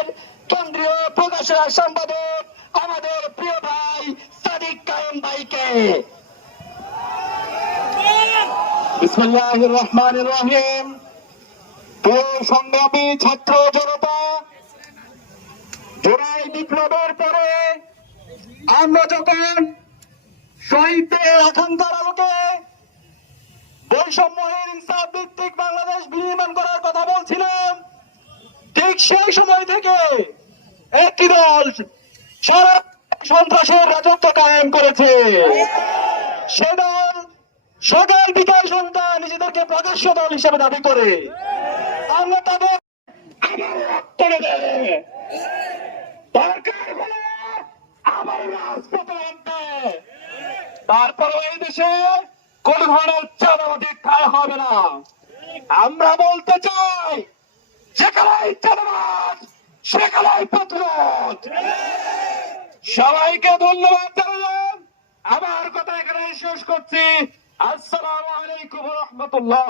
দলের কেন্দ্রীয় প্রকাশনা সম্পাদক আমাদের প্রিয় ভাই সাদিক কায়েম ভাইকে। বিসমুল্লাহির রহিম। প্রিয় সংগ্রামী ছাত্র জনতা, জুলাই বিপ্লবের পরে আমরা যখন শহীদদের আকাঙ্ক্ষার আলোকে বৈষম্যহীন সেই সময় থেকে একটি দল সারা সন্ত্রাসের রাজত্ব কায়েম করেছে। সে দল সকাল বিকাল সন্ধ্যা নিজেদেরকে প্রকাশ্য দল হিসেবে দাবি করে। আমরা তাদের তারপরে এই দেশে কোন ধরনের চাঁদাবাজি ঠায় হবে না। আমরা বলতে চাই যেখানে চাঁদাবাজ সেখানে প্রতিরোধ। সবাইকে ধন্যবাদ জানালাম আমার কথা এখানে শেষ করছি। আসসালামু আলাইকুম রহমতুল্লাহ।